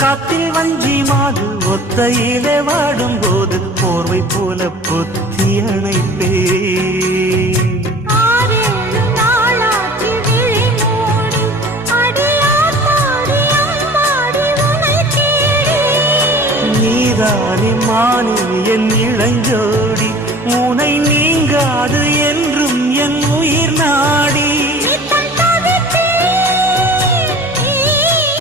காத்தில் வஞ்சி மாது ஒத்தையிலே வாடும் போது போர்வை போல பொத்தி அணைப்பே. நீதானே மானே என் இளஞ்சோ